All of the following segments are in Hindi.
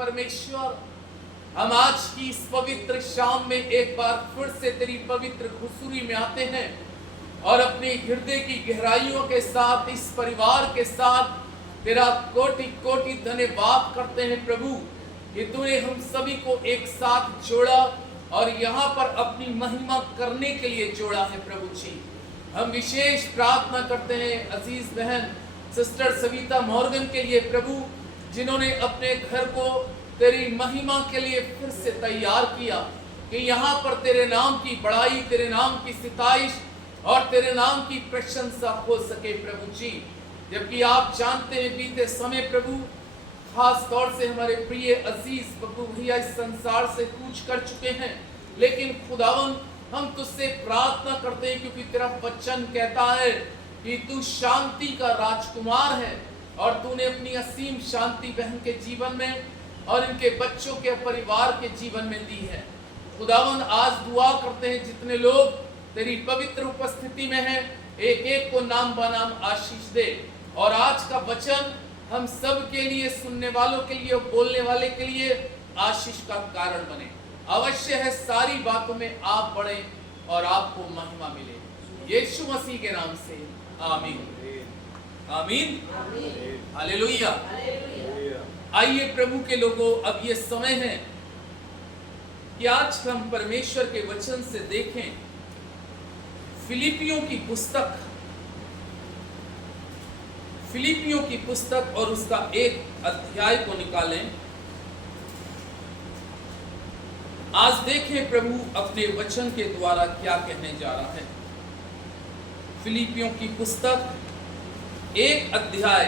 परमेश्वर, हम आज की इस पवित्र शाम में एक बार फिर से तेरी पवित्र हुजूरी में आते हैं और अपने हृदय की गहराइयों के साथ इस परिवार के साथ तेरा कोटि कोटि धन्यवाद करते हैं प्रभु कि तूने हम सभी को एक साथ जोड़ा और यहाँ पर अपनी महिमा करने के लिए जोड़ा है प्रभु जी। हम विशेष प्रार्थना करते हैं अजीज बहन सिस्टर सविता मॉर्गन के लिए प्रभु, जिन्होंने अपने घर को तेरी महिमा के लिए फिर से तैयार किया कि यहाँ पर तेरे नाम की बड़ाई, तेरे नाम की सिताइश और तेरे नाम की प्रशंसा हो सके प्रभु जी। जबकि आप जानते हैं बीते समय प्रभु, खास तौर से हमारे प्रिय अजीज बब्बू भैया इस संसार से कूच कर चुके हैं, लेकिन खुदावन हम तुझसे प्रार्थना करते हैं क्योंकि तेरा वचन कहता है कि तू शांति का राजकुमार है और तूने अपनी असीम शांति बहन के जीवन में और इनके बच्चों के परिवार के जीवन में दी है। खुदावन आज दुआ करते हैं जितने लोग तेरी पवित्र उपस्थिति में हैं, एक एक को नाम बनाम आशीष दे और आज का वचन हम सब के लिए, सुनने वालों के लिए और बोलने वाले के लिए आशीष का कारण बने। अवश्य है सारी बातों में आप बढ़े और आपको महिमा मिले, यीशु मसीह के नाम से आमीन आमीन हालेलुया। आइए प्रभु के लोगों, अब ये समय है कि आज हम परमेश्वर के वचन से देखें फिलिपियों की पुस्तक, फिलिपियों की पुस्तक और उसका 1 अध्याय को निकालें। आज देखें प्रभु अपने वचन के द्वारा क्या कहने जा रहा है। फिलिपियों की पुस्तक 1 अध्याय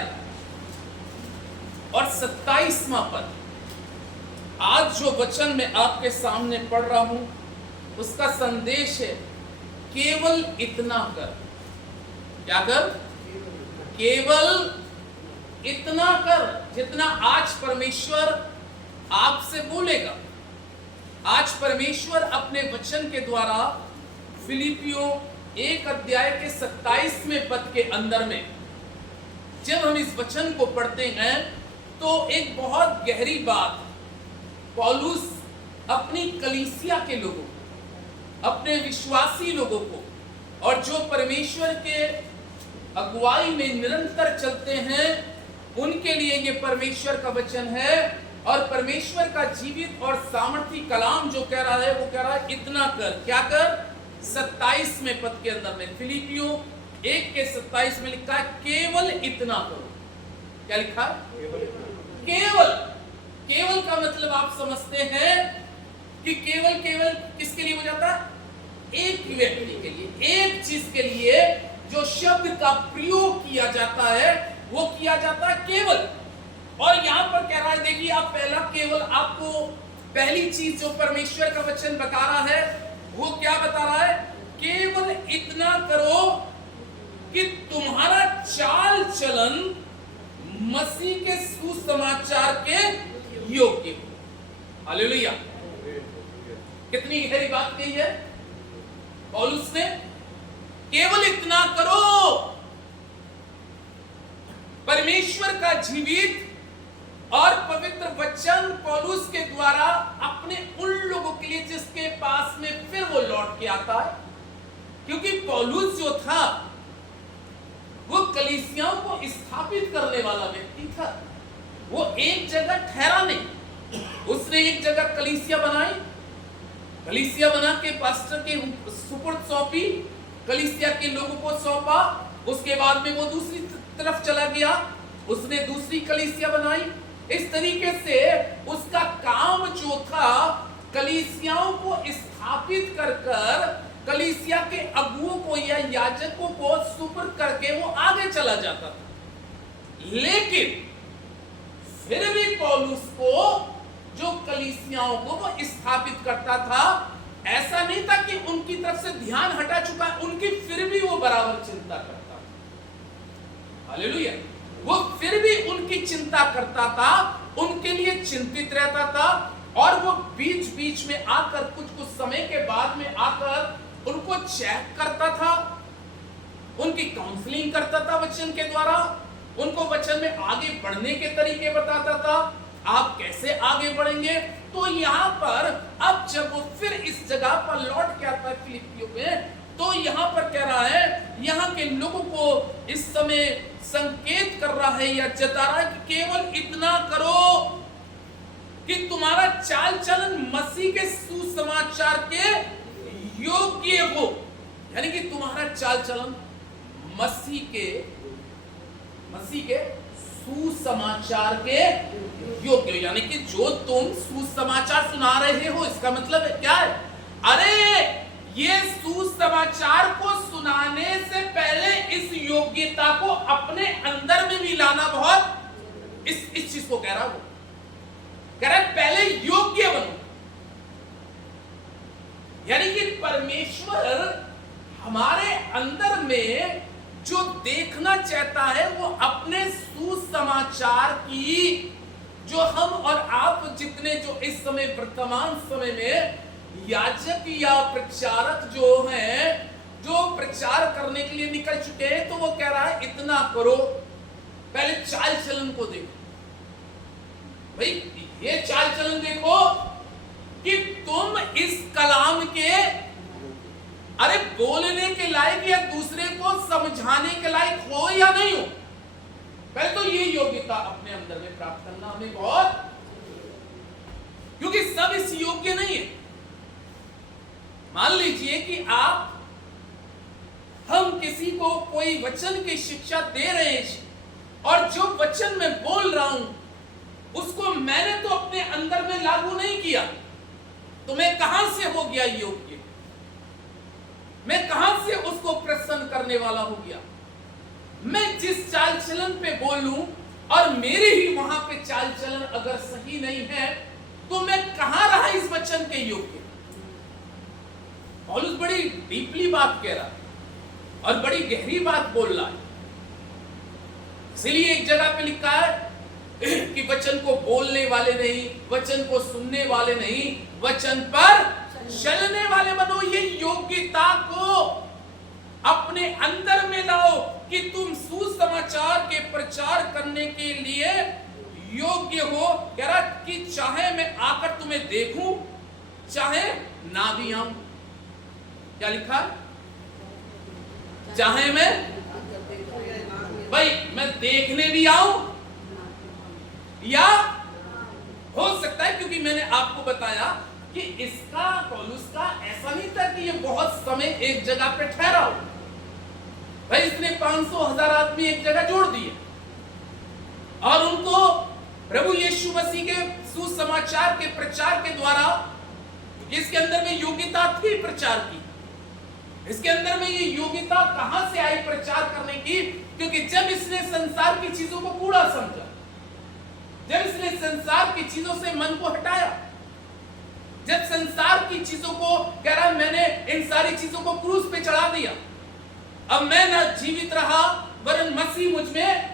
और 27वां पद। आज जो वचन मैं आपके सामने पढ़ रहा हूं उसका संदेश है, केवल इतना कर। क्या कर? केवल इतना कर, जितना आज परमेश्वर आपसे बोलेगा। आज परमेश्वर अपने वचन के द्वारा फिलिपियों 1 अध्याय के 27वें पद के अंदर में जब हम इस वचन को पढ़ते हैं तो एक बहुत गहरी बात पौलुस अपनी कलीसिया के लोगों को, अपने विश्वासी लोगों को, और जो परमेश्वर के अगुवाई में निरंतर चलते हैं उनके लिए ये परमेश्वर का वचन है। और परमेश्वर का जीवित और सामर्थी कलाम जो कह रहा है वो कह रहा है इतना कर। क्या कर? 27वें पद के अंदर में फिलिपियों 1 के 27 में लिखा है केवल इतना करो। क्या लिखा है? केवल। केवल का मतलब आप समझते हैं कि केवल केवल किसके लिए हो जाता है? एक व्यक्ति के लिए, एक चीज के लिए जो शब्द का प्रयोग किया जाता है वो किया जाता है केवल। और यहां पर कह रहा है, देखिए आप पहला केवल, आपको पहली चीज जो परमेश्वर का वचन बता रहा है वो क्या बता रहा है? केवल इतना करो कि तुम्हारा चाल चलन मसीह के सुसमाचार के योग्य हो। हालेलुया। कितनी गहरी बात कही है पौलुस ने। केवल इतना करो। परमेश्वर का जीवित और पवित्र वचन पौलुस के द्वारा अपने उन लोगों के लिए जिसके पास में फिर वो लौट के आता है, क्योंकि पौलुस जो था वो कलीसियाओं को स्थापित करने वाला व्यक्ति था। वो एक जगह ठहरा नहीं, उसने एक जगह कलीसिया बनाई, कलीसिया बना के पास्टर के सुपुर्द सौंपी, कलीसिया के लोगों को सौंपा। उसके बाद में वो दूसरी तरफ चला गया, उसने दूसरी कलीसिया बनाई। इस तरीके से उसका काम जो था कलीसियाओं को स्थापित कर कर कलीसिया के अगुओं को या याजकों को सुपुर्द करके वो आगे चला जाता था। लेकिन फिर भी पौलुस को जो कलीसियाओं को वो स्थापित करता था, ऐसा नहीं था कि उनकी तरफ से ध्यान हटा चुका है, उनकी फिर भी वो बराबर चिंता करता था। हालेलुया। वो फिर भी उनकी चिंता करता था, उनके लिए चिंतित रहता था, और वो बीच बीच में आकर कुछ समय के बाद में आकर उनको चेक करता था, उनकी काउंसलिंग करता था वचन के द्वारा, उनको वचन में आगे बढ़ने के तरीके बताता था, आप कैसे आगे बढ़ेंगे। तो यहाँ पर अब जब वो फिर इस जगह पर लौट के आता है फिलिपियों में, तो यहाँ पर कह रहा है, यहाँ के लोगों को इस समय संकेत कर रहा है या जता रहा है कि केवल इतना करो कि तुम्हारा चाल चलन मसीह के सुसमाचार के योग्य हो। यानी कि तुम्हारा चाल चलन मसीह के सुसमाचार के योग्य हो। यानी कि जो तुम सुसमाचार सुना रहे हो, इसका मतलब क्या है? अरे ये सुसमाचार को सुनाने से पहले इस योग्यता को अपने अंदर में भी लाना बहुत, इस चीज को कह रहा, वो कह रहा है पहले योग्य बनो। यानी कि परमेश्वर हमारे अंदर में जो देखना चाहता है वो अपने सुसमाचार की, जो हम और आप जितने जो इस समय वर्तमान समय में याजक या प्रचारक जो हैं, जो प्रचार करने के लिए निकल चुके हैं, तो वो कह रहा है इतना करो, पहले चाल चलन को देखो। भाई ये चाल चलन देखो कि तुम इस कलाम के अरे बोलने के लायक या दूसरे को समझाने के लायक हो या नहीं हो। पहले तो ये योग्यता अपने अंदर में प्राप्त करना हमें बहुत, क्योंकि सब इस योग्य नहीं है। मान लीजिए कि हम किसी को कोई वचन की शिक्षा दे रहे हैं और जो वचन मैं बोल रहा हूं उसको मैंने तो अपने अंदर में लागू नहीं किया, तो मैं कहां से हो गया योग्य? मैं कहां से उसको प्रसन्न करने वाला हो गया? मैं जिस चाल चलन पे बोलूं और मेरी ही वहां पे चाल चलन अगर सही नहीं है, तो मैं कहां रहा इस वचन के योग्य? पौलुस बड़ी डीपली बात कह रहा है और बड़ी गहरी बात बोल रहा है। इसलिए एक जगह पे लिखा है कि वचन को बोलने वाले नहीं, वचन को सुनने वाले नहीं, वचन पर चलने वाले बनो। ये योग्यता को अपने अंदर में लाओ कि तुम सुसमाचार के प्रचार करने के लिए योग्य हो। कह रहा कि चाहे मैं आकर तुम्हें देखूं, चाहे ना भी आऊं। क्या लिखा? चाहे मैं भाई मैं देखने भी आऊं, या हो सकता है, क्योंकि मैंने आपको बताया कि इसका पौलुस का ऐसा नहीं था कि ये बहुत समय एक जगह पे ठहरा हो। भाई इसने 500,000 आदमी एक जगह जोड़ दिए और उनको प्रभु यीशु मसीह के सुसमाचार के प्रचार के द्वारा, इसके अंदर में योग्यता थी प्रचार की, इसके अंदर में ये योग्यता कहां से आई प्रचार करने की? क्योंकि जब इसने संसार की चीजों को कूड़ा समझा, जब इसने संसार की चीजों से मन को हटाया, जब संसार की चीजों को कह रहा मैंने इन सारी चीजों को क्रूस पे चढ़ा दिया, अब मैं ना जीवित रहा वरन मसीह मुझ में,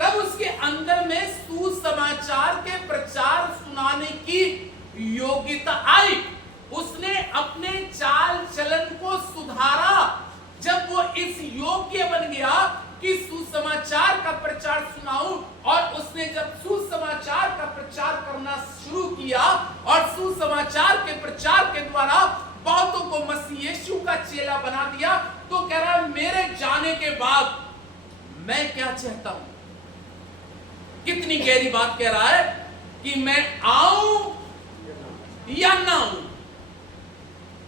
तब उसके अंदर में सुसमाचार के प्रचार सुनाने की योग्यता आई। उसने अपने चाल चलन को सुधारा जब वो इस योग्य बन गया कि सुसमाचार का प्रचार सुनाऊं। और उसने जब सुसमाचार का प्रचार करना शुरू किया और सुसमाचार के प्रचार के द्वारा बहुतों को मसीह यीशु का चेला बना दिया, तो कह रहा मेरे जाने के बाद मैं क्या चाहता हूं? कितनी गहरी बात कह रहा है कि मैं आऊं या ना आऊं,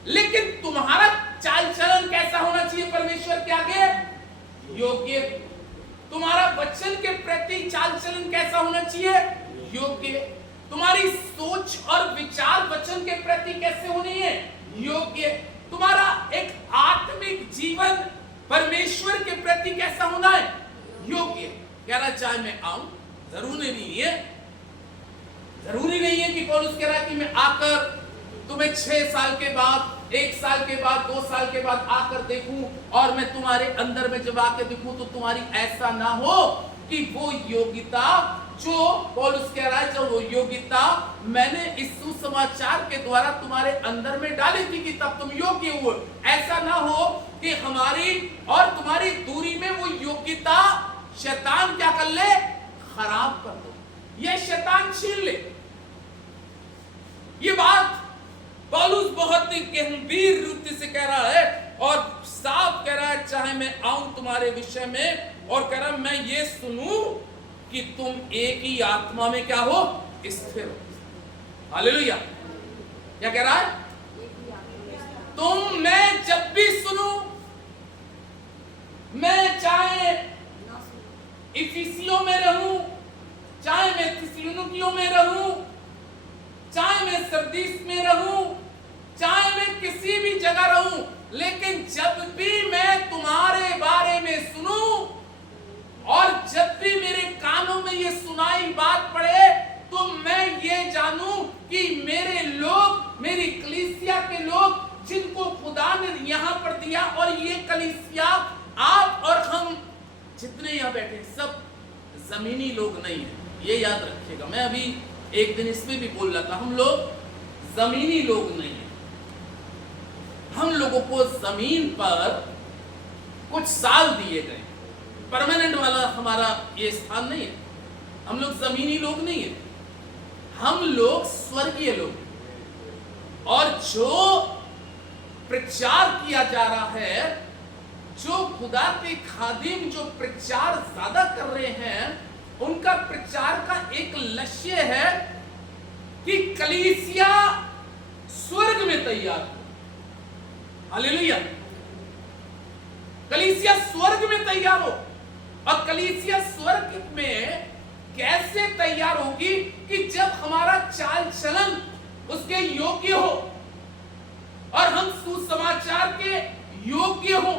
लेकिन तुम्हारा चाल चलन कैसा होना चाहिए परमेश्वर के आगे? योग्य। तुम्हारा वचन के प्रति चाल चलन कैसा होना चाहिए? योग्य। तुम्हारी सोच और विचार वचन के प्रति कैसे होनी है? योग्य। तुम्हारा एक आत्मिक जीवन परमेश्वर के प्रति कैसा होना है? योग्य। कह रहा चाहे मैं आऊं, जरूरी नहीं है कि पौलुस कह रहा है कि मैं आकर तुम्हें 6 साल के बाद, 1 साल के बाद, 2 साल के बाद आकर देखूं और मैं तुम्हारे अंदर में जब आकर देखूं तो तुम्हारी ऐसा ना हो कि वो योग्यता जो पौलुस कह रहा है, जो वो योग्यता मैंने इस सुसमाचार के द्वारा तुम्हारे अंदर में डाली थी कि तब तुम योग्य हुए, ऐसा ना हो कि हमारी और तुम्हारी दूरी में वो योग्यता शैतान क्या कर ले? खराब कर दो, ये शैतान छीन ले। ये बात पौलुस बहुत ही गंभीर रूप से कह रहा है और साफ कह रहा है चाहे मैं आऊं तुम्हारे विषय में और कह रहा मैं ये सुनूं कि तुम एक ही आत्मा में क्या हो? स्थिर हो। हालेलुया। क्या कह रहा है? मैं जब भी सुनूं, मैं चाहे इफिसियों में रहूं, चाहे मैं थिस्सलुनीकियों में रहूं, चाहे मैं सरदीस में रहूं, चाहे मैं किसी भी जगह रहूं, लेकिन जब भी मैं तुम्हारे बारे में सुनूं और जब भी मेरे कानों में ये सुनाई बात पड़े, तो मैं ये जानूं कि मेरे लोग, मेरी कलीसिया के लोग जिनको खुदा ने यहां पर दिया, और ये कलीसिया आप और हम जितने यहां बैठे सब जमीनी लोग नहीं है, ये याद रखिएगा। मैं अभी एक दिन इसमें भी बोल रहा था, हम लोग जमीनी लोग नहीं है। हम लोगों को जमीन पर कुछ साल दिए गए, परमानेंट वाला हमारा ये स्थान नहीं है। हम लोग जमीनी लोग नहीं है, हम लोग स्वर्गीय लोग। और जो प्रचार किया जा रहा है, जो खुदा के खादिम जो प्रचार ज्यादा कर रहे हैं, उनका प्रचार का एक लक्ष्य है कि कलीसिया स्वर्ग में तैयार हो। हालेलुया। कलीसिया स्वर्ग में तैयार हो। और कलीसिया स्वर्ग में कैसे तैयार होगी कि जब हमारा चाल चलन उसके योग्य हो और हम सुसमाचार के योग्य हो,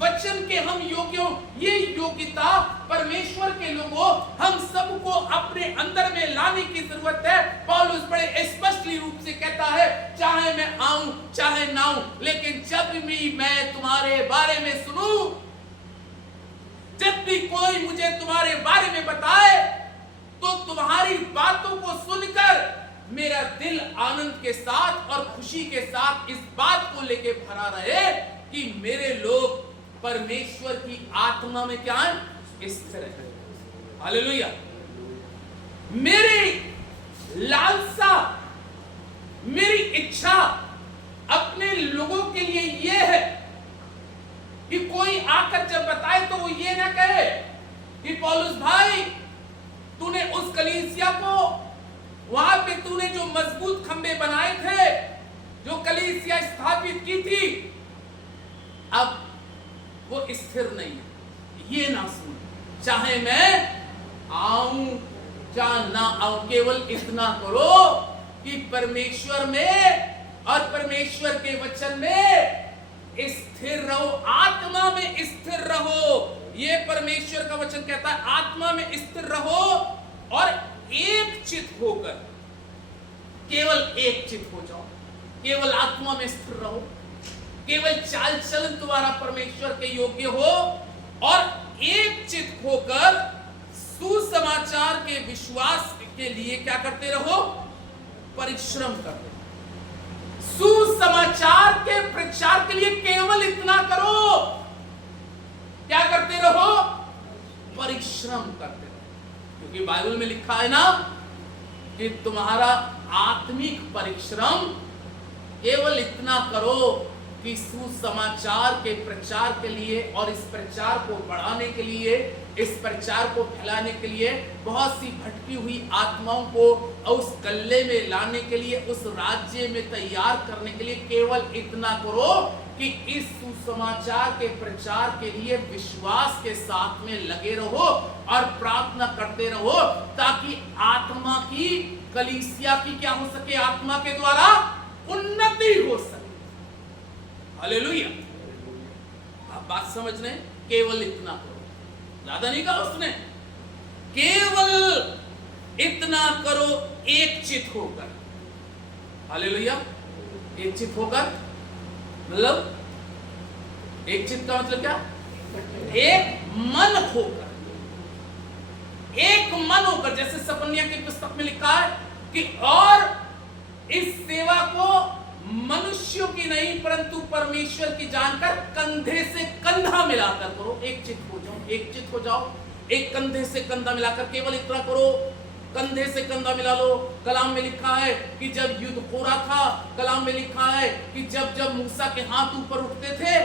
वचन के हम योग्य हो। ये योग्यता परमेश्वर के लोगों हम सबको अपने अंदर में लाने की जरूरत है। पौलुस बड़े स्पष्ट रूप से कहता है, चाहे मैं आऊं चाहे ना आऊं, लेकिन जब भी मैं तुम्हारे बारे में सुनूं, जब भी कोई मुझे तुम्हारे बारे में बताए, तो तुम्हारी बातों को सुनकर मेरा दिल आनंद के साथ और खुशी के साथ इस बात को लेके भरा रहे कि मेरे लोग परमेश्वर की आत्मा में क्या है, स्थिर है। हालेलुया। मेरी लालसा, मेरी इच्छा अपने लोगों के लिए यह है कि कोई आकर जब बताए तो वो ये ना कहे कि पौलुस भाई तूने उस कलीसिया को, वहां पे तूने जो मजबूत खंबे बनाए थे, जो कलीसिया स्थापित की थी, अब वो स्थिर नहीं है। ये ना सुन, चाहे मैं आऊं चाहे ना आऊं, केवल इतना करो कि परमेश्वर में और परमेश्वर के वचन में स्थिर रहो, आत्मा में स्थिर रहो। ये परमेश्वर का वचन कहता है, आत्मा में स्थिर रहो और एक चित्त होकर, केवल एक चित्त हो जाओ, केवल आत्मा में स्थिर रहो, केवल चाल चलन तुम्हारा परमेश्वर के योग्य हो और एक चित्त होकर सुसमाचार के विश्वास के लिए क्या करते रहो, परिश्रम करते रहो। सुसमाचार के प्रचार के लिए केवल इतना करो, क्या करते रहो, परिश्रम करते रहो। क्योंकि बाइबल में लिखा है ना कि तुम्हारा आत्मिक परिश्रम केवल इतना करो कि सुसमाचार के प्रचार के लिए और इस प्रचार को बढ़ाने के लिए, इस प्रचार को फैलाने के लिए, बहुत सी भटकी हुई आत्माओं को उस गल्ले में लाने के लिए, उस राज्य में तैयार करने के लिए केवल इतना करो कि इस सुसमाचार के प्रचार के लिए विश्वास के साथ में लगे रहो और प्रार्थना करते रहो, ताकि आत्मा की, कलीसिया की क्या हो सके, आत्मा के द्वारा उन्नति हो सके। हालेलुया। आप बात समझ रहे हैं? केवल इतना करो, ज्यादा नहीं कहा उसने, केवल इतना करो एक चित्त होकर। हालेलुया। एक चित्त होकर मतलब, एक चित्त का मतलब क्या, एक मन होकर, एक मन होकर। जैसे सपन्या की पुस्तक में लिखा है कि और इस सेवा को मनुष्यों की नहीं परंतु परमेश्वर की जानकर कंधे से कंधा मिलाकर करो। एक चित्त हो जाओ, एक चित्त हो जाओ, एक कंधे से कंधा मिलाकर, केवल इतना करो, कंधे से कंधा मिला लो। कलाम में लिखा है कि जब युद्ध हो रहा था, कलाम में लिखा है कि जब जब मूसा के हाथ ऊपर उठते थे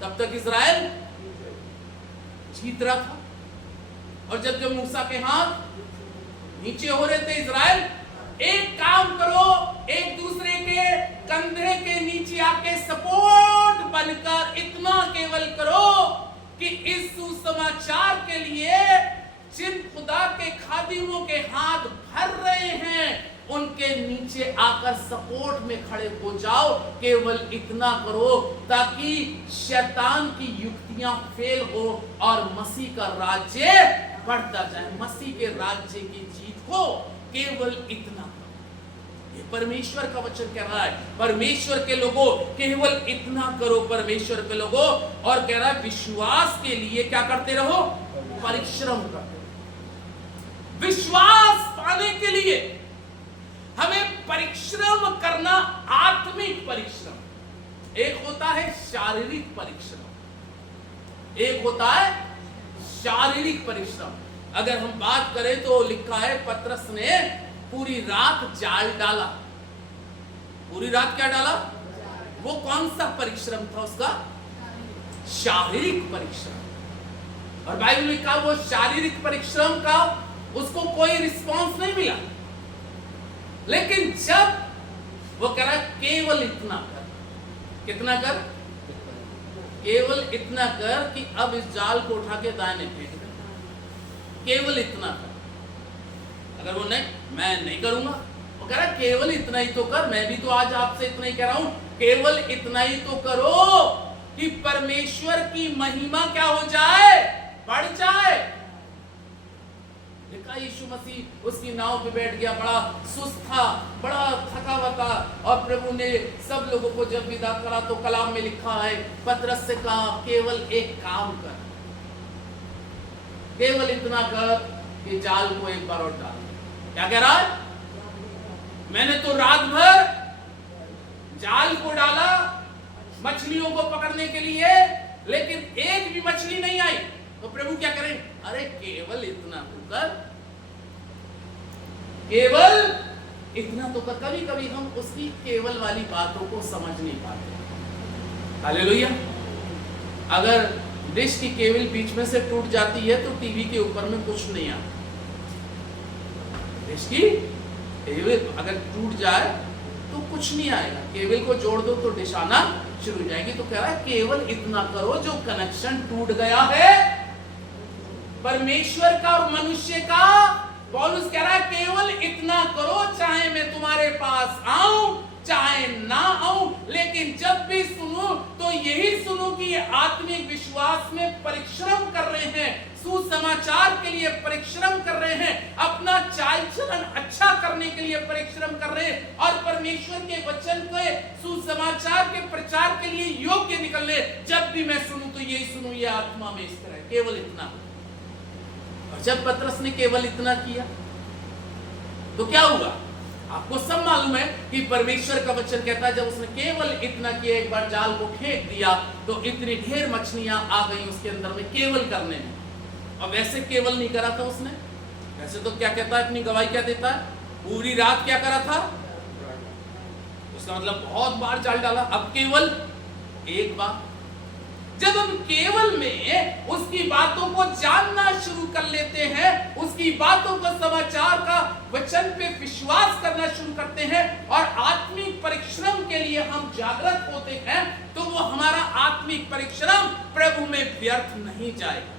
तब तक इजराइल जीत रहा था, और जब जब मूसा के हाथ नीचे हो रहे थे इजराइल। एक काम करो, एक दूसरे के कंधे के नीचे आके सपोर्ट बनकर इतना केवल करो कि इस सुसमाचार के लिए जिन खुदा के खादिमों के हाथ भर रहे हैं उनके नीचे आकर सपोर्ट में खड़े हो जाओ। केवल इतना करो ताकि शैतान की युक्तियां फेल हो और मसीह का राज्य बढ़ता जाए, मसीह के राज्य की जीत हो। केवल इतना करो, ये परमेश्वर का वचन कह रहा है। परमेश्वर के लोगों केवल इतना करो, परमेश्वर के लोगों। और कह रहा है विश्वास के लिए क्या करते रहो, परिश्रम करते रहो। विश्वास पाने के लिए हमें परिश्रम करना, आत्मिक परिश्रम। एक होता है शारीरिक परिश्रम, एक होता है शारीरिक परिश्रम। अगर हम बात करें तो लिखा है पतरस ने पूरी रात जाल डाला। पूरी रात क्या डाला? वो कौन सा परिश्रम था उसका? शारीरिक परिश्रम। और बाइबल में कहा वो शारीरिक परिश्रम का उसको कोई रिस्पांस नहीं मिला, लेकिन जब वो कह रहा है केवल इतना कर। कितना कर? केवल इतना कर कि अब इस जाल को उठा के दाहिने फेंक दे, केवल इतना कर। अगर वो नहीं मैं नहीं करूंगा, वो कह रहा केवल इतना ही तो कर। मैं भी तो आज आपसे इतना ही कह रहा हूं, केवल इतना ही तो करो कि परमेश्वर की महिमा क्या हो जाए, बढ़ जाए। देखा यीशु मसीह उसकी नाव पे बैठ गया, बड़ा सुस्त था, बड़ा थका हुआ था, और प्रभु ने सब लोगों को जब विदा करा तो कलाम में लिखा है, पतरस से कहा केवल एक काम कर, केवल इतना कर कि जाल को एक बार और डाल। क्या कह रहा है? मैंने तो रात भर जाल को डाला मछलियों को पकड़ने के लिए, लेकिन एक भी मछली नहीं आई। तो प्रभु क्या करें? अरे केवल इतना तो कर, केवल इतना तो कर। कभी कभी हम उसकी केवल वाली बातों को समझ नहीं पाते। हालेलुया। अगर डिश की केबल बीच में से टूट जाती है तो टीवी के ऊपर में कुछ नहीं आता। डिश की केबल अगर टूट जाए तो कुछ नहीं आएगा, केबल को जोड़ दो तो डिश आना शुरू हो जाएगी। तो कह रहा है केवल इतना करो, जो कनेक्शन टूट गया है परमेश्वर का और मनुष्य का, पौलुस कह रहा है केवल इतना करो, चाहे मैं तुम्हारे पास आऊं चाहे ना आऊं, लेकिन जब भी सुनो तो यही सुनो कि ये आत्मिक विश्वास में परिश्रम कर रहे हैं, सुसमाचार के लिए परिश्रम कर रहे हैं, अपना चाल चलन अच्छा करने के लिए परिश्रम कर रहे हैं, और परमेश्वर के वचन के सुसमाचार के प्रचार के लिए योग्य निकल रहे। जब भी मैं सुनूं तो यही सुनूं, ये आत्मा में इस तरह, केवल इतना। और जब पतरस ने केवल इतना किया तो क्या हुआ? आपको सब मालूम है कि परमेश्वर का वचन कहता है जब उसने केवल इतना किया, एक बार जाल को फेंक दिया तो इतनी ढेर मछलियां आ गई उसके अंदर में केवल करने में। और वैसे केवल नहीं करा था उसने, वैसे तो क्या कहता है, अपनी गवाही क्या देता है, पूरी रात क्या करा था, उसका मतलब बहुत बार जाल डाला। अब केवल एक बार, जब हम केवल में उसकी बातों को जानना शुरू कर लेते हैं, उसकी बातों को, समाचार का वचन पे विश्वास करना शुरू करते हैं और आत्मिक परिश्रम के लिए हम जागृत होते हैं, तो वो हमारा आत्मिक परिश्रम प्रभु में व्यर्थ नहीं जाएगा।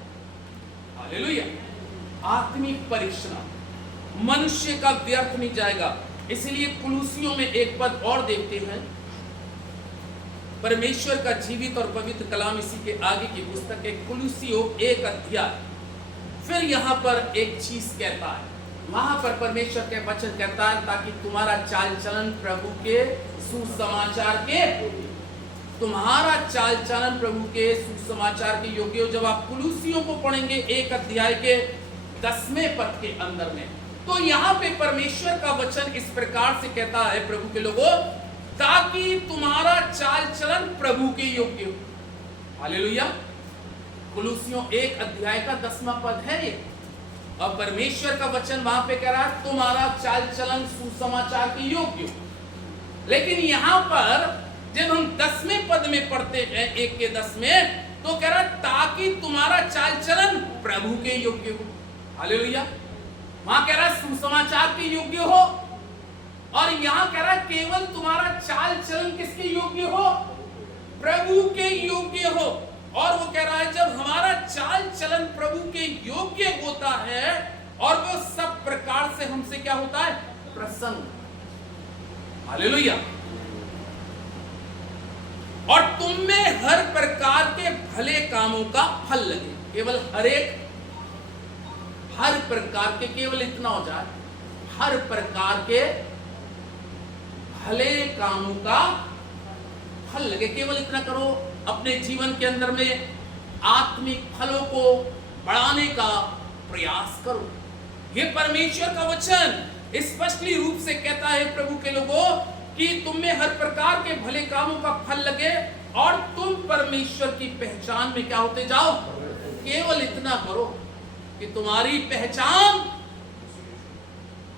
हालेलुया। आत्मिक परिश्रम मनुष्य का व्यर्थ नहीं जाएगा। इसलिए कुलुसियों में एक पद और देखते हैं, परमेश्वर का जीवित और पवित्र कलाम, इसी के आगे की पुस्तक है कुलुसियों 1 अध्याय। फिर यहाँ पर एक चीज कहता है, वहां पर परमेश्वर के वचन कहता है ताकि तुम्हारा चाल चलन प्रभु के सुसमाचार के, तुम्हारा चाल चलन प्रभु के सुसमाचार के योग्य हो। जब आप कुलुसियों को पढ़ेंगे 1 अध्याय के 10वें पद के अंदर में, तो यहाँ पे परमेश्वर का वचन इस प्रकार से कहता है, प्रभु के लोगों, ताकि तुम्हारा चाल चलन प्रभु के योग्य हो। हालेलुया। कुलुसियों 1 अध्याय का 10वां पद है ये, और परमेश्वर का वचन वहां पे कह रहा है तुम्हारा चाल चलन सुसमाचार के योग्य हो। लेकिन यहां पर जब हम 10वें पद में पढ़ते हैं 1 के 10 में, तो कह रहा है ताकि तुम्हारा चाल चलन प्रभु के योग्य हो। हालेलुया। वहां कह रहा है सुसमाचार के योग्य हो, और यहां कह रहा है केवल तुम्हारा चाल चलन किसके योग्य हो, प्रभु के योग्य हो। और वो कह रहा है जब हमारा चाल चलन प्रभु के योग्य होता है, और वो सब प्रकार से हमसे क्या होता है, प्रसन्न। हालेलुया। और तुम में हर प्रकार के भले कामों का फल लगे। केवल हर प्रकार के, केवल इतना हो जाए, हर प्रकार के भले कामों का फल लगे। केवल इतना करो, अपने जीवन के अंदर में आत्मिक फलों को बढ़ाने का प्रयास करो। ये परमेश्वर का वचन स्पष्ट रूप से कहता है प्रभु के लोगों कि तुम में हर प्रकार के भले कामों का फल लगे और तुम परमेश्वर की पहचान में क्या होते जाओ। केवल इतना करो कि तुम्हारी पहचान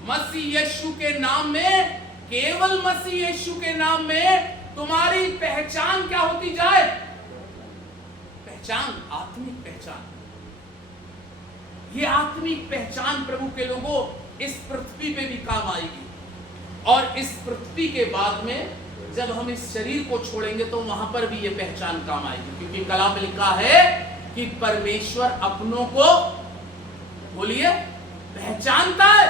मसीह यीशु के नाम में, केवल मसीह यीशु के नाम में तुम्हारी पहचान क्या होती जाए, पहचान, आत्मिक पहचान। ये आत्मिक पहचान प्रभु के लोगों इस पृथ्वी पे भी काम आएगी, और इस पृथ्वी के बाद में जब हम इस शरीर को छोड़ेंगे तो वहां पर भी ये पहचान काम आएगी, क्योंकि कलाम में लिखा है कि परमेश्वर अपनों को, बोलिए, पहचानता है।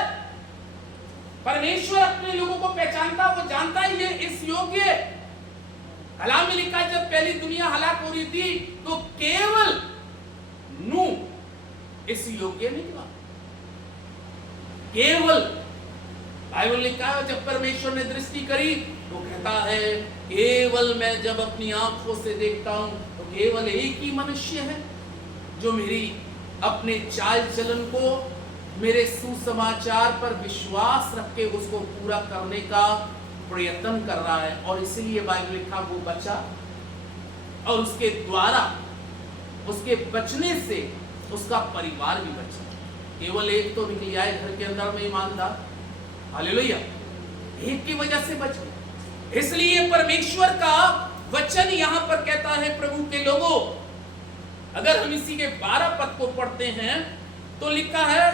परमेश्वर अपने लोगों को पहचानता, वो जानता है ये इस योग्य। कलाम में लिखा है जब पहली दुनिया हलाक हो रही थी तो केवल नूह इस योग्य निकला, केवल। बाइबल लिखा है जब परमेश्वर ने दृष्टि करी तो कहता है केवल मैं जब अपनी आंखों से देखता हूं तो केवल एक ही मनुष्य है जो मेरी अपने चाल चलन को, मेरे सुसमाचार पर विश्वास रख के उसको पूरा करने का प्रयत्न कर रहा है। और इसलिए बाइबल लिखा वो बचा, और उसके द्वारा, उसके बचने से उसका परिवार भी बचा। केवल एक तो निकल आए घर के अंदर में ईमानदार, हालेलुया, एक की वजह से बच गए। इसलिए परमेश्वर का वचन यहां पर कहता है, प्रभु के लोगों, अगर हम इसी के 12 पद को पढ़ते हैं तो लिखा है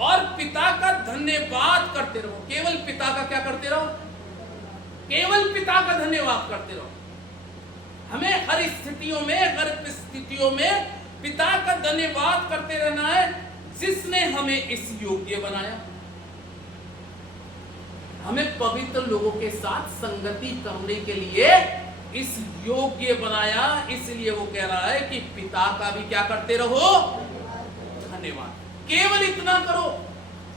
और पिता का धन्यवाद करते रहो। केवल पिता का क्या करते रहो? केवल पिता का धन्यवाद करते रहो। हमें हर स्थितियों में, हर परिस्थितियों में पिता का धन्यवाद करते रहना है, जिसने हमें इस योग्य बनाया, हमें पवित्र लोगों के साथ संगति करने के लिए इस योग्य बनाया। इसलिए वो कह रहा है कि पिता का भी क्या करते रहो? धन्यवाद। केवल इतना करो।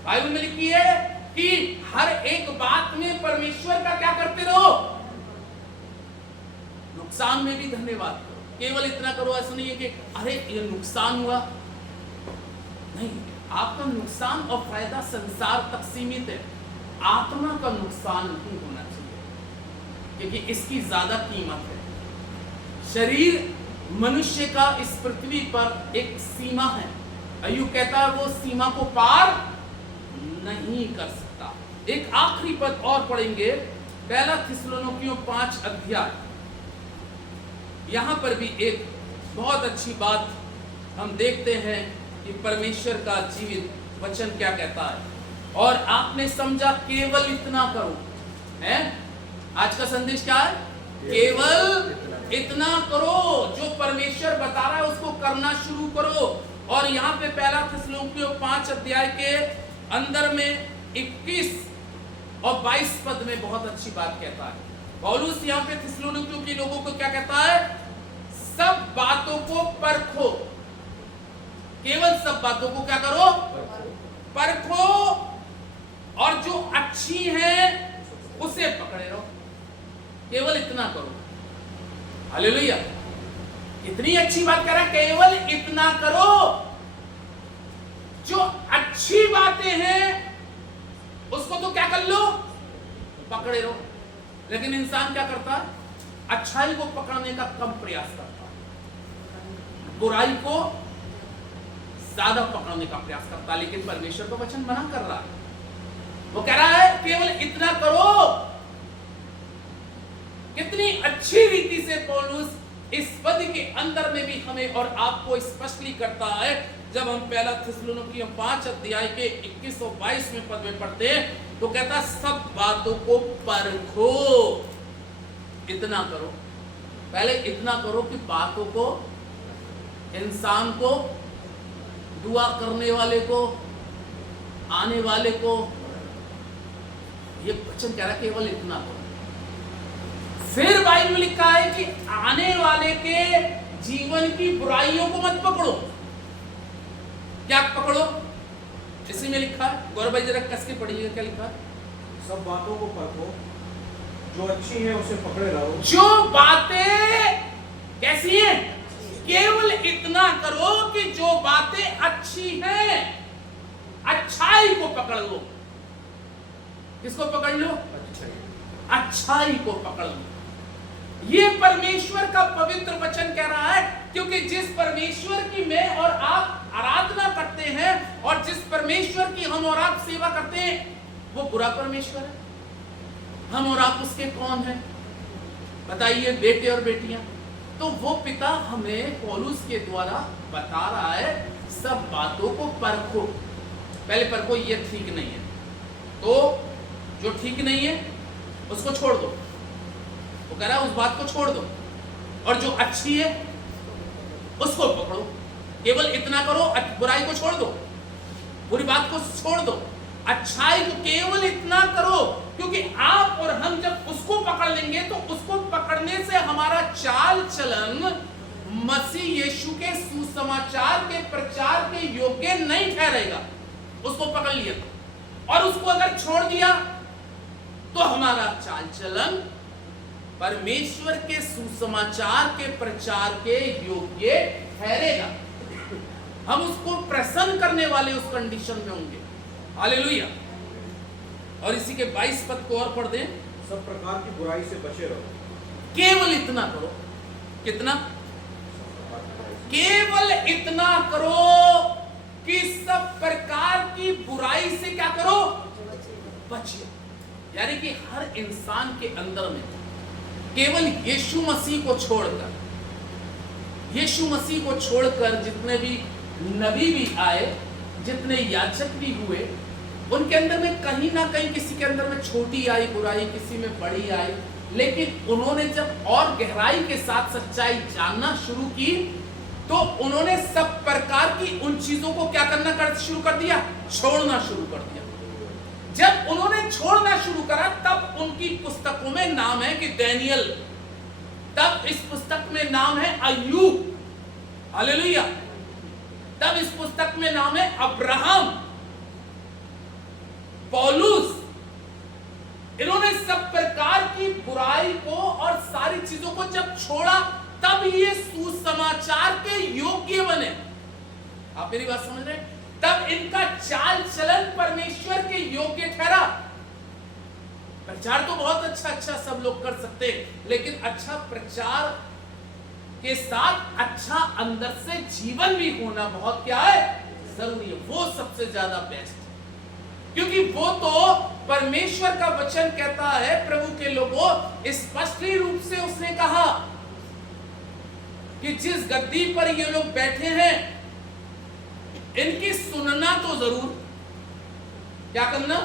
बाइबल में लिखी है कि हर एक बात में परमेश्वर का क्या करते रहो? नुकसान में भी धन्यवाद करो। केवल इतना करो, ऐसा नहीं है कि अरे ये नुकसान हुआ, नहीं, आपका नुकसान और फायदा संसार तक सीमित है, आत्मा का नुकसान नहीं होना चाहिए, क्योंकि इसकी ज्यादा कीमत है। शरीर मनुष्य का इस पृथ्वी पर एक सीमा है, अय्यूब कहता है वो सीमा को पार नहीं कर सकता। एक आखिरी पद और पढ़ेंगे, पहला थिस्सलुनीकियों 5 अध्याय। यहां पर भी एक बहुत अच्छी बात हम देखते हैं कि परमेश्वर का जीवित वचन क्या कहता है। और आपने समझा केवल इतना करो, है? आज का संदेश क्या है? केवल इतना करो। जो परमेश्वर बता रहा है उसको करना शुरू करो। और यहाँ पे पहला थिस्सलुनीकियों 5 अध्याय के अंदर में 21 और 22 पद में बहुत अच्छी बात कहता है। पौलुस यहाँ पे थिस्सलुनीकियों के लोगों को क्या कहता है? सब बातों को परखो। केवल सब बातों को क्या करो? परखो, और जो अच्छी है उसे पकड़े रहो। केवल इतना करो। हालेलुया, इतनी अच्छी बात कर रहा है, केवल इतना करो। जो अच्छी बातें हैं उसको तो क्या कर लो? पकड़े रहो। लेकिन इंसान क्या करता है? अच्छाई को पकड़ने का कम प्रयास करता है, बुराई को ज्यादा पकड़ने का प्रयास करता है। लेकिन परमेश्वर का वचन मना कर रहा है, वो कह रहा है केवल इतना करो। कितनी अच्छी रीति से पौलुस इस पद के अंदर में भी हमें और आपको स्पष्टली करता है। जब हम पहला थिस्सलुनीकियों 5 अध्याय के 21 और 22 में पद में पढ़ते हैं तो कहता सब बातों को परखो, इतना करो। पहले इतना करो कि बातों को, इंसान को, दुआ करने वाले को, आने वाले को, ये वचन कह रहा है केवल इतना करो। फिर बाइबल में लिखा है कि आने वाले के जीवन की बुराइयों को मत पकड़ो। क्या पकड़ो? इसी में लिखा है, गौरव भाई जरा कस के पढ़िएगा, क्या लिखा है? सब बातों को परखो, जो अच्छी है उसे पकड़े रहो। जो बातें कैसी हैं? केवल इतना करो कि जो बातें अच्छी हैं, अच्छाई को पकड़ लो। किसको पकड़ लो? अच्छाई को पकड़ लो। ये परमेश्वर का पवित्र वचन कह रहा है, क्योंकि जिस परमेश्वर की मैं और आप आराधना करते हैं और जिस परमेश्वर की हम और आप सेवा करते हैं वो बुरा परमेश्वर है। हम और आप उसके कौन हैं? बताइए, बेटे और बेटियां। तो वो पिता हमें पौलुस के द्वारा बता रहा है सब बातों को परखो। पहले परखो, ये ठीक नहीं है, तो जो ठीक नहीं है उसको छोड़ दो। वो कह रहा है उस बात को छोड़ दो और जो अच्छी है उसको पकड़ो। केवल इतना करो, बुराई को छोड़ दो, बुरी बात को छोड़ दो, अच्छाई को केवल इतना करो, क्योंकि आप और हम जब उसको पकड़ लेंगे तो उसको पकड़ने से हमारा चाल चलन मसीह यीशु के सुसमाचार के प्रचार के योग्य नहीं ठहरेगा। उसको पकड़ लिया और उसको अगर छोड़ दिया तो हमारा चाल चलन परमेश्वर के सुसमाचार के प्रचार के योग्य ठहरेगा। हम उसको प्रसन्न करने वाले उस कंडीशन में होंगे। हालेलुया। और इसी के 22 पद को और पढ़ दें। सब प्रकार की बुराई से बचे रहो। केवल इतना करो। कितना? केवल इतना करो कि सब प्रकार की बुराई से क्या करो? बचिए। यानी कि हर इंसान के अंदर में केवल यीशु मसीह को छोड़कर, यीशु मसीह को छोड़कर जितने भी नबी भी आए, जितने याजक भी हुए, उनके अंदर में कहीं ना कहीं किसी के अंदर में छोटी आई बुराई, किसी में बड़ी आई, लेकिन उन्होंने जब और गहराई के साथ सच्चाई जानना शुरू की तो उन्होंने सब प्रकार की उन चीजों को क्या करना शुरू कर दिया? छोड़ना शुरू कर दिया। जब उन्होंने छोड़ना शुरू करा तब उनकी पुस्तकों में नाम है कि दानियल, तब इस पुस्तक में नाम है अय्यूब, हालेलुया, तब इस पुस्तक में नाम है अब्राहम, पौलुस। इन्होंने सब प्रकार की बुराई को और सारी चीजों को जब छोड़ा तब ये सुसमाचार के योग्य बने। आप मेरी बात समझ रहे हैं? तब इनका चाल चलन परमेश्वर के योग्य ठहरा। प्रचार तो बहुत अच्छा सब लोग कर सकते हैं, लेकिन अच्छा प्रचार के साथ अच्छा अंदर से जीवन भी होना बहुत क्या है? जरूरी है। वो सबसे ज्यादा बेस्ट है, क्योंकि वो तो परमेश्वर का वचन कहता है, प्रभु के लोगों, स्पष्ट रूप से उसने कहा कि जिस गद्दी पर ये लोग बैठे हैं इनकी सुनना तो जरूर, क्या करना?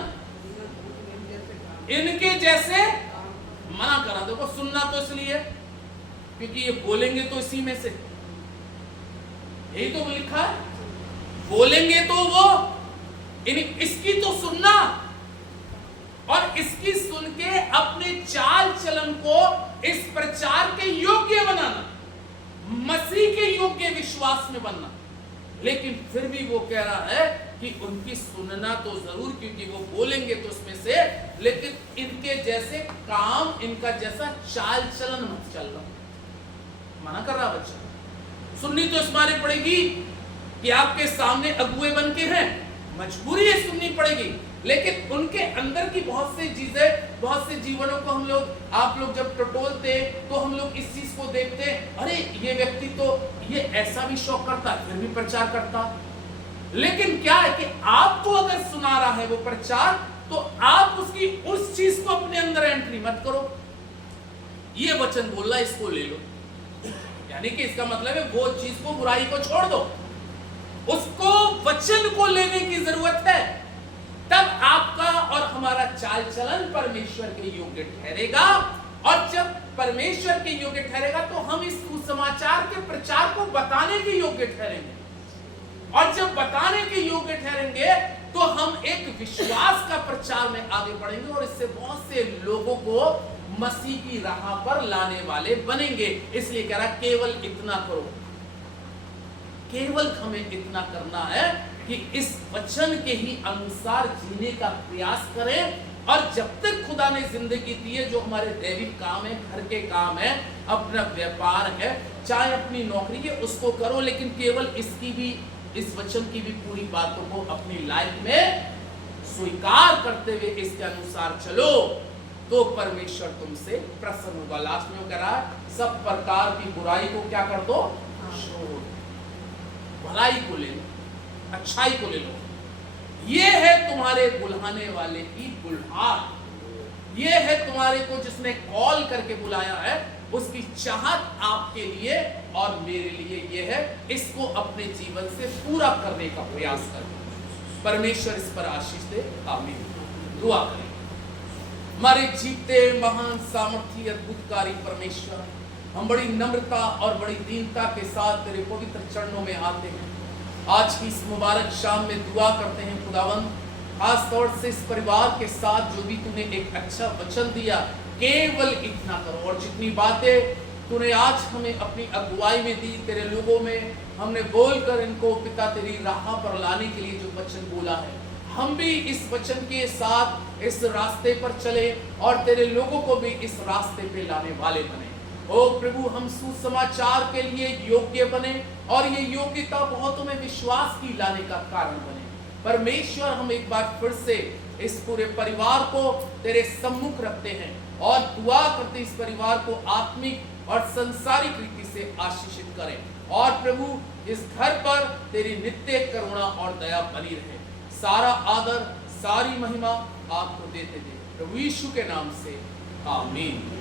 इनके जैसे मना करा। देखो, सुनना तो इसलिए क्योंकि ये बोलेंगे तो इसी में से, यही तो लिखा है, बोलेंगे तो वो इसकी तो सुनना और इसकी सुन के अपने चाल चलन को इस प्रचार के योग्य बनाना, मसीह के योग्य विश्वास में बनना। लेकिन फिर भी वो कह रहा है कि उनकी सुनना तो जरूर, क्योंकि वो बोलेंगे तो उसमें से, लेकिन इनके जैसे काम, इनका जैसा चाल चलन मत चलना। मना कर रहा बच्चा। सुननी तो इस मारे पड़ेगी कि आपके सामने अगुए बन के हैं, मजबूरी है, सुननी पड़ेगी। लेकिन उनके अंदर की बहुत सी चीजें, बहुत से जीवनों को हम लोग, आप लोग जब टटोलते तो हम लोग इस चीज को देखते, अरे ये व्यक्ति तो ये ऐसा भी शौक करता है, फिर भी प्रचार करता। लेकिन क्या है कि आपको अगर सुना रहा है वो प्रचार, तो आप उसकी उस चीज को अपने अंदर एंट्री मत करो। ये वचन बोल रहा है, इसको ले लो, यानी कि इसका मतलब है वो चीज को, बुराई को छोड़ दो, उसको वचन को लेने की जरूरत है। तब आपका और हमारा चाल चलन परमेश्वर के योग्य ठहरेगा, और जब परमेश्वर के योग्य ठहरेगा तो हम इस सुसमाचार के प्रचार को बताने के योग्य ठहरेंगे, और जब बताने के योग्य ठहरेंगे तो हम एक विश्वास का प्रचार में आगे बढ़ेंगे और इससे बहुत से लोगों को मसीह की राह पर लाने वाले बनेंगे। इसलिए कह रहा केवल इतना करो, केवल हमें इतना करना है कि इस वचन के ही अनुसार जीने का प्रयास करें। और जब तक खुदा ने जिंदगी दी है, जो हमारे दैविक काम है, घर के काम है, अपना व्यापार है, चाहे अपनी नौकरी है, उसको करो, लेकिन केवल इसकी भी, इस वचन की भी पूरी बातों को अपनी लाइफ में स्वीकार करते हुए इसके अनुसार चलो, तो परमेश्वर तुमसे प्रसन्न होगा। लास्ट में वो कह रहा है सब प्रकार की बुराई को क्या कर दो? छोड़, भलाई को ले लो, अच्छाई को ले लो। ये है तुम्हारे बुलाने वाले की बुलाहट, ये है तुम्हारे को जिसने कॉल करके बुलाया है, उसकी चाहत आपके लिए और मेरे लिए ये है, इसको अपने जीवन से पूरा करने का प्रयास करें। परमेश्वर इस पर आशीष दे। आमीन। दुआ करें। हमारे जीते महान सामर्थी अद्भुतकारी परमेश्वर, हम बड़ी नम्रता और बड़ी दीनता के साथ तेरे पवित्र चरणों में आते हैं। आज की इस मुबारक शाम में दुआ करते हैं खुदावंद, खास तौर से इस परिवार के साथ जो भी तूने एक अच्छा वचन दिया, केवल इतना करो। और जितनी बातें तूने आज हमें अपनी अगुवाई में दी, तेरे लोगों में हमने बोलकर इनको पिता तेरी राह पर लाने के लिए जो वचन बोला है, हम भी इस वचन के साथ इस रास्ते पर चले और तेरे लोगों को भी इस रास्ते पे लाने वाले बने। ओ प्रभु, हम सुसमाचार के लिए योग्य बने और ये योग्यता बहुतों में विश्वास की लाने का कारण बने। परमेश्वर, हम एक बार फिर से इस पूरे परिवार को तेरे सम्मुख रखते हैं और दुआ करते इस परिवार को आत्मिक और संसारिक रीति से आशीषित करें। और प्रभु, इस घर पर तेरी नित्य करुणा और दया बनी रहे। सारा आदर, सारी महिमा आपको देते दे, प्रभु यीशु के नाम से, आमीन।